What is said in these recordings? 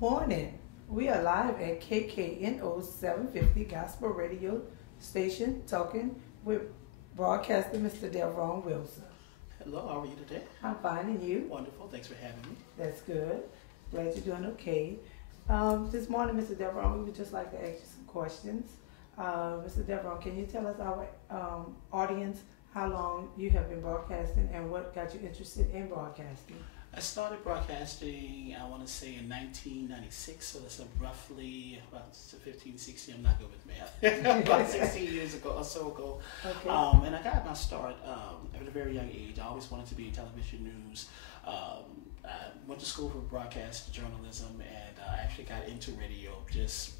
Morning. We are live at KKNO 750 Gospel Radio Station talking with broadcaster Mr. Delron Wilson. Hello, how are you today? I'm fine, and you? Wonderful, thanks for having me. That's good. Glad you're doing okay. This morning, Mr. Delron, we would just like to ask you some questions. Mr. Delron, can you tell us, our audience, how long you have been broadcasting and what got you interested in broadcasting? I started broadcasting, I want to say in 1996, so that's roughly about 15, 16, I'm not good with math, about 16 years ago or so ago. Okay. And I got my start at a very young age. I always wanted to be in television news. I went to school for broadcast journalism, and I actually got into radio just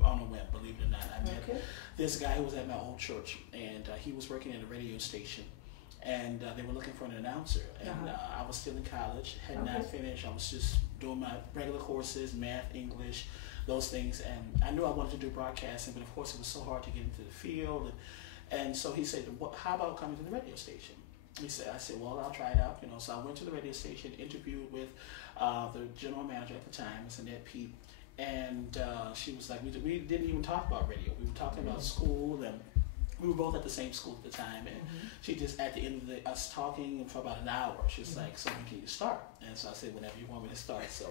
on a whim, believe it or not. I met this guy who was at my old church, and he was working at a radio station. And they were looking for an announcer, and I was still in college, had not finished. I was just doing my regular courses, math, English, those things, and I knew I wanted to do broadcasting, but of course it was so hard to get into the field. And so he said, how about coming to the radio station? I said, well, I'll try it out, So I went to the radio station, interviewed with the general manager at the time, Miss Annette Pete, and she was like, we didn't even talk about radio. We were talking about school, and we were both at the same school at the time, and she just, at the end of us talking for about an hour, she's like, so when can you start? And so I said, whenever you want me to start. So,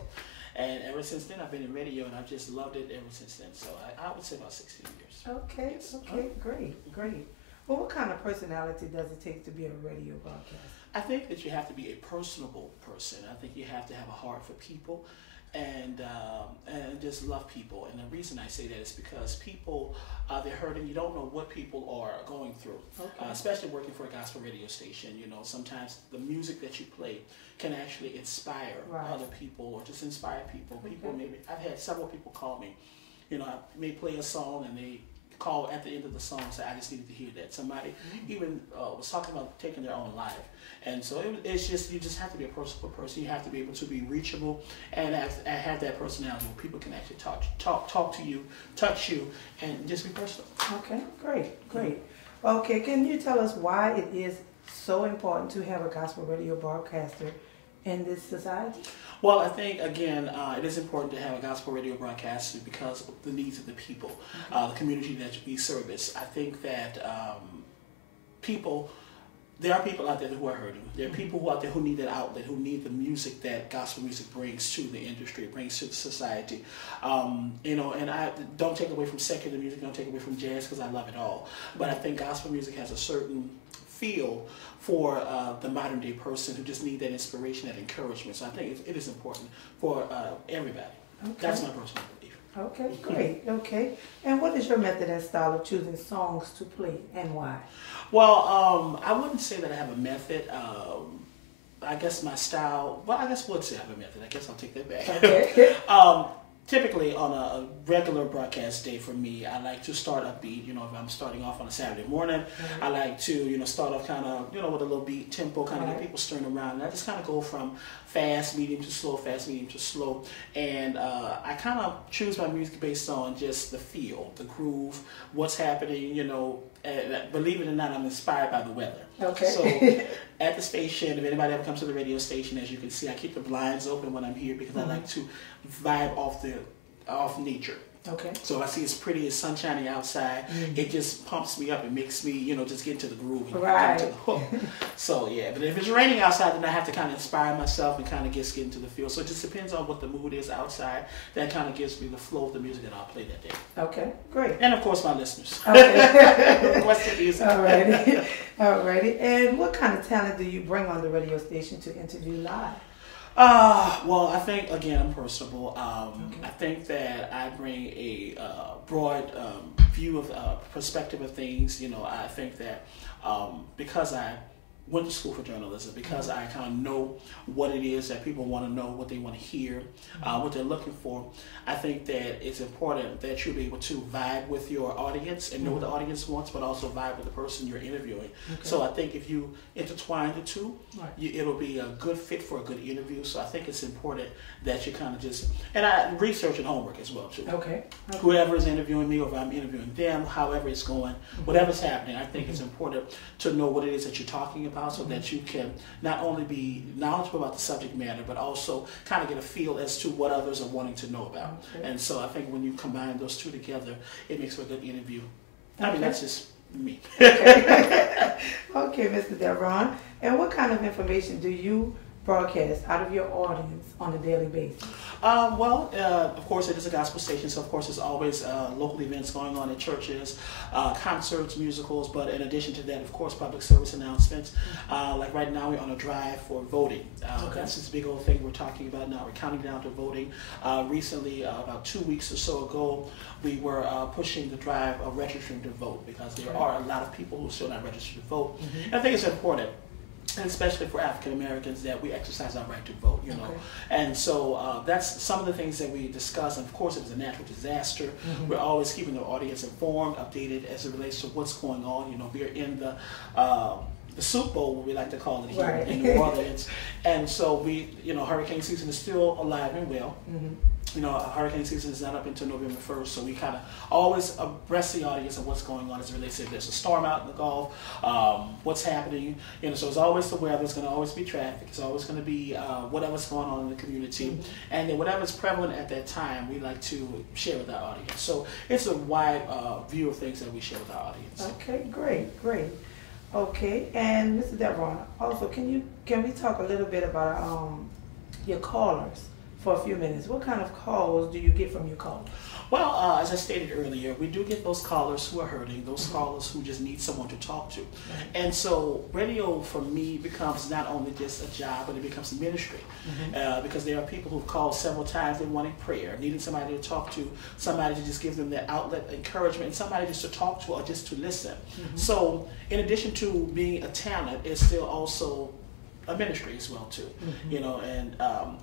and ever since then, I've been in radio, and I've just loved it ever since then. So I would say about 16 years. Okay, Yes. great. Well, what kind of personality does it take to be a radio broadcaster? I think that you have to be a personable person. I think you have to have a heart for people, and just love people. And the reason I say that is because people, they're hurting. You don't know what people are going through, especially working for a gospel radio station. Sometimes the music that you play can actually inspire other people, or just inspire people. People maybe, I've had several people call me. I may play a song, and they call at the end of the song and say, I just needed to hear that. Somebody even was talking about taking their own life. And so it's just, you just have to be a personable person. You have to be able to be reachable and have that personality where people can actually talk to you, touch you, and just be personal. Okay, great. Okay, can you tell us why it is so important to have a gospel radio broadcaster in this society? Well, I think, again, it is important to have a gospel radio broadcaster because of the needs of the people, the community that we service. I think that there are people out there who are hurting. There are people out there who need that outlet, who need the music that gospel music brings to the industry, brings to the society. And I don't take away from secular music, don't take away from jazz, because I love it all. But I think gospel music has a certain feel for the modern day person who just need that inspiration, that encouragement. So I think it is important for everybody. That's my personal belief. Okay, great. Okay. And what is your method and style of choosing songs to play, and why? Well, I wouldn't say that I have a method. I guess my style, well, I guess I would say I have a method. I guess I'll take that back. Okay. Typically on a regular broadcast day for me, I like to start upbeat. If I'm starting off on a Saturday morning, I like to, start off kind of, with a little beat tempo, kind of get people stirring around. And I just kind of go from fast, medium to slow, fast, medium to slow. And I kind of choose my music based on just the feel, the groove, what's happening, And believe it or not, I'm inspired by the weather. Okay. So at the station, if anybody ever comes to the radio station, as you can see, I keep the blinds open when I'm here because I like to vibe off nature. Okay. So if I see it's pretty, it's sunshiny outside, it just pumps me up. It makes me, just get into the groove and get into the hook. So yeah, but if it's raining outside, then I have to kind of inspire myself and kind of get into the feel. So it just depends on what the mood is outside. That kind of gives me the flow of the music that I'll play that day. Okay, great. And of course my listeners. Okay. Requested music. Alrighty. And what kind of talent do you bring on the radio station to interview live? Well, I think, again, I'm personable. I think that I bring a broad view of perspective of things. I think that because I went to school for journalism, because I kind of know what it is that people want to know, what they want to hear, what they're looking for. I think that it's important that you'll be able to vibe with your audience and know what the audience wants, but also vibe with the person you're interviewing. So I think if you intertwine the two, it'll be a good fit for a good interview. So I think it's important that you kind of just, and I research and homework as well too. Okay. Whoever is interviewing me, or if I'm interviewing them, however it's going, whatever's happening, I think it's important to know what it is that you're talking about. about so that you can not only be knowledgeable about the subject matter, but also kind of get a feel as to what others are wanting to know about. Okay. And so I think when you combine those two together, it makes for a good interview. I mean, that's just me. Okay. Okay, Mr. Devron. And what kind of information do you broadcast out of your audience on a daily basis? Of course, it is a gospel station, so of course there's always local events going on at churches, concerts, musicals, but in addition to that, of course, public service announcements. Like right now, we're on a drive for voting. That's this big old thing we're talking about now. We're counting down to voting. Recently, about 2 weeks or so ago, we were pushing the drive of registering to vote because there are a lot of people who are still not registered to vote. And I think it's important, and especially for African Americans, that we exercise our right to vote, you know. And so that's some of the things that we discuss. And of course, it was a natural disaster. We're always keeping the audience informed, updated as it relates to what's going on. You know, we're in the Super Bowl, what we like to call it here in New Orleans. And so hurricane season is still alive and well. You know, hurricane season is not up until November 1st, so we kind of always abreast the audience of what's going on as it relates to if there's a storm out in the Gulf, what's happening. You know, so it's always the weather, there's going to always be traffic, it's always going to be whatever's going on in the community, and then whatever's prevalent at that time, we like to share with our audience. So it's a wide view of things that we share with our audience. Okay, great. Okay, and Mr. Devron, also, can we talk a little bit about your callers for a few minutes? What kind of calls do you get from your callers? Well, as I stated earlier, we do get those callers who are hurting, those callers who just need someone to talk to. And so radio for me becomes not only just a job, but it becomes a ministry. Because there are people who've called several times, they wanting prayer, needing somebody to talk to, somebody to just give them the outlet, encouragement, and somebody just to talk to or just to listen. So in addition to being a talent, it's still also a ministry as well too, you know, and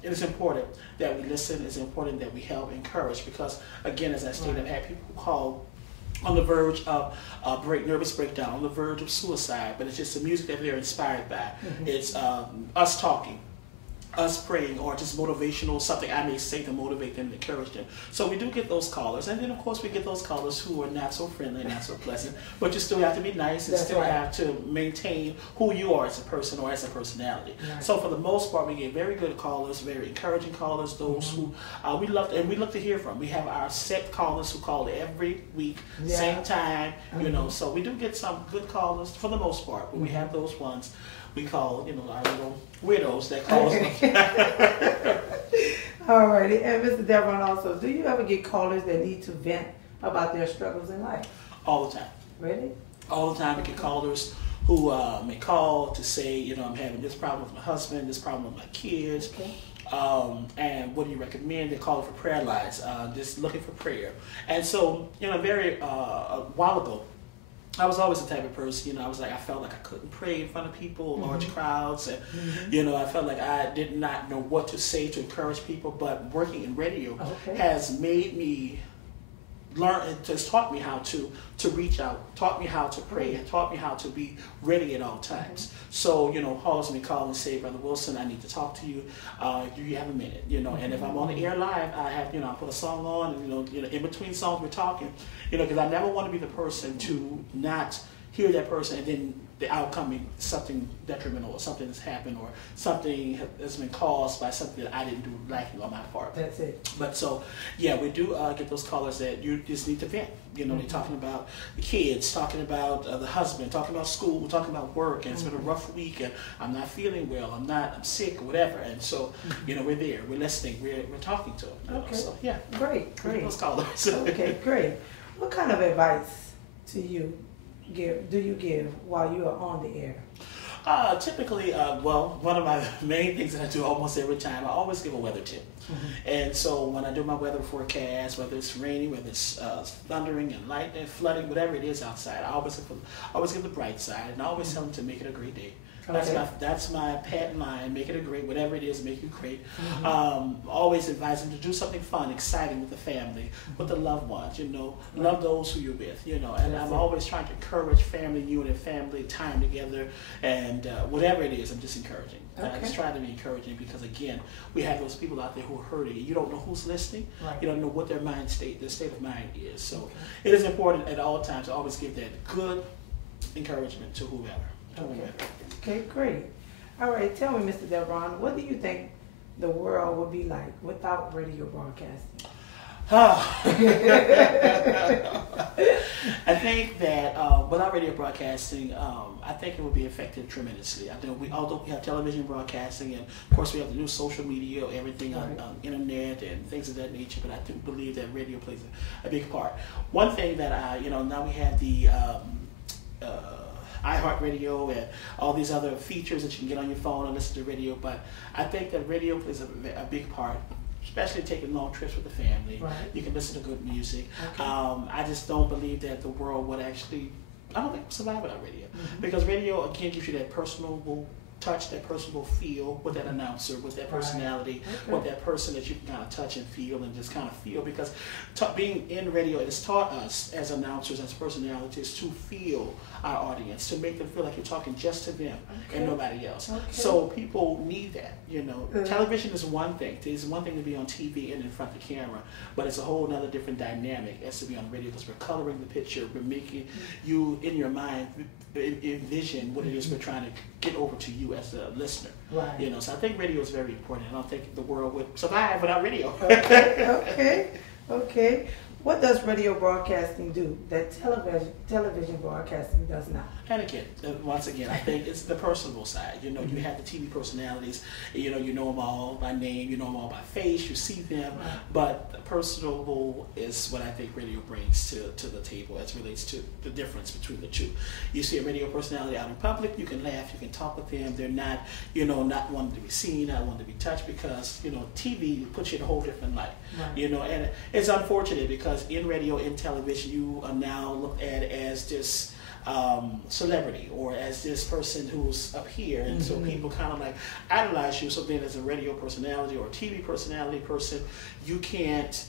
it is important that we listen. It's important that we help, encourage, because again, as I stated, I've had people who call on the verge of nervous breakdown, on the verge of suicide, but it's just the music that they're inspired by. It's us talking, us praying, or just motivational, something I may say to motivate them, encourage them. So we do get those callers, and then of course we get those callers who are not so friendly, not so pleasant, but you still have to be nice and still have to maintain who you are as a person or as a personality. So for the most part, we get very good callers, very encouraging callers, those who we love, and we look to hear from. We have our set callers who call every week, same time, you know, so we do get some good callers for the most part, but we have those ones we call, you know, our little widows that call us. All righty. And Mr. Devron, also, do you ever get callers that need to vent about their struggles in life? All the time. Really? All the time. We get callers who may call to say, you know, I'm having this problem with my husband, this problem with my kids. And what do you recommend? They call it for prayer lines, just looking for prayer. And so, you know, a while ago, I was always the type of person, you know, I felt like I couldn't pray in front of people, large crowds, and, you know, I felt like I did not know what to say to encourage people, but working in radio has made me learn, it just taught me how to reach out, taught me how to pray, taught me how to be ready at all times. So, you know, Halls may call and say, Brother Wilson, I need to talk to you. Do you have a minute? You know, and if I'm on the air live, I have, you know, I put a song on, and, you know, in between songs we're talking, you know, because I never want to be the person to not hear that person and then the outcome is something detrimental or something that's happened or something has been caused by something that I didn't do lacking on my part. That's it. But so, yeah, we do get those callers that you just need to vent. You know, they're talking about the kids, talking about the husband, talking about school, talking about work, and it's been a rough week, and I'm not feeling well, I'm sick, or whatever. And so, you know, we're there, we're listening, we're talking to them. You know? So, yeah. Great. Those callers. Okay, great. What kind of advice do you give while you are on the air? Typically, well, one of my main things that I do almost every time, I always give a weather tip. And so when I do my weather forecast, whether it's raining, whether it's thundering and lightning, flooding, whatever it is outside, I always give the bright side, and I always tell them to make it a great day. That's my patent line. Make it a great, whatever it is, make you great. Always advise them to do something fun, exciting with the family, with the loved ones. You know, love those who you're with. You know, and I'm always trying to encourage family unit, family time together, and whatever it is, I'm just encouraging. I just try to be encouraging because again, we have those people out there who are hurting. You don't know who's listening. You don't know what their state of mind is. So it is important at all times to always give that good encouragement to whoever. doing Okay. that. Okay, great. All right, tell me, Mr. Devron, what do you think the world would be like without radio broadcasting? I think that without radio broadcasting, I think it would be affected tremendously. I think although we have television broadcasting, and of course we have the new social media, everything on internet and things of that nature. But I do believe that radio plays a big part. One thing that now we have the iHeartRadio and all these other features that you can get on your phone and listen to radio. But I think that radio plays a big part, especially taking long trips with the family. Right. You can listen to good music. Okay. I just don't believe that the world would actually, I don't think it would survive without radio. Because radio, again, gives you that personable touch, that personable feel with that announcer, with that personality, with that person that you can kind of touch and feel and just kind of feel. Because being in radio, it has taught us as announcers, as personalities, to feel our audience, to make them feel like you're talking just to them and nobody else. So people need that, Television is one thing. It's one thing to be on TV and in front of the camera, but it's a whole other different dynamic as to be on radio, because we're coloring the picture, we're making you, in your mind, envision what it is we're trying to get over to you as a listener. Right. So I think radio is very important. I don't think the world would survive without radio. Okay. What does radio broadcasting do that television broadcasting does not? And again, once again, I think it's the personable side. You have the TV personalities. You know them all by name. You know them all by face. You see them, but the personable is what I think radio brings to the table as it relates to the difference between the two. You see a radio personality out in public, you can laugh, you can talk with them. They're not, not wanting to be seen, not wanting to be touched, because TV puts you in a whole different light. And it's unfortunate because in radio, in television, you are now looked at as this celebrity or as this person who's up here, and so people kind of like idolize you. So then as a radio personality or a TV personality person, you can't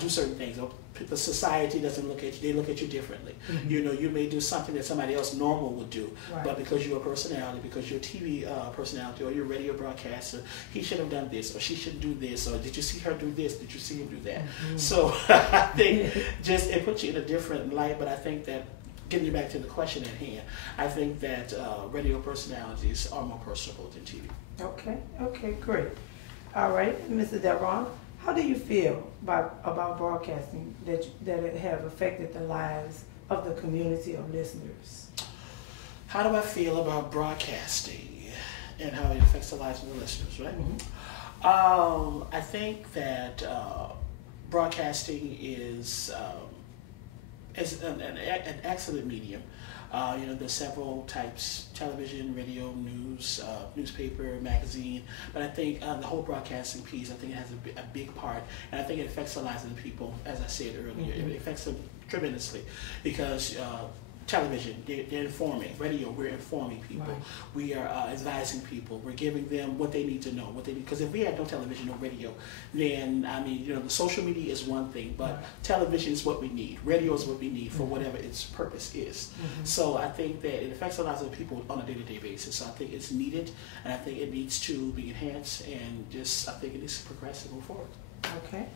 do certain things. The society doesn't look at you, they look at you differently. You may do something that somebody else normal would do, but because you're a personality, because you're a TV personality or you're a radio broadcaster, he should have done this or she should do this, or did you see her do this, did you see him do that? So I think just it puts you in a different light. But I think that, getting you back to the question at hand, I think that radio personalities are more personable than TV. Okay, great. All right, Mr. Devron, how do you feel about broadcasting that it have affected the lives of the community of listeners? How do I feel about broadcasting and how it affects the lives of the listeners, right? I think that broadcasting is an excellent medium. There's several types: television, radio, news, newspaper, magazine. But I think the whole broadcasting piece, I think it has a big part, and I think it affects the lives of the people. As I said earlier, it affects them tremendously because television, they're informing. Radio, we're informing people. We are advising people. We're giving them what they need to know. Because if we had no television, no radio, then the social media is one thing, but television is what we need. Radio is what we need for whatever its purpose is. So I think that it affects the lives of people on a day-to-day basis. So I think it's needed, and I think it needs to be enhanced, and I think it needs to progress and move forward. Okay.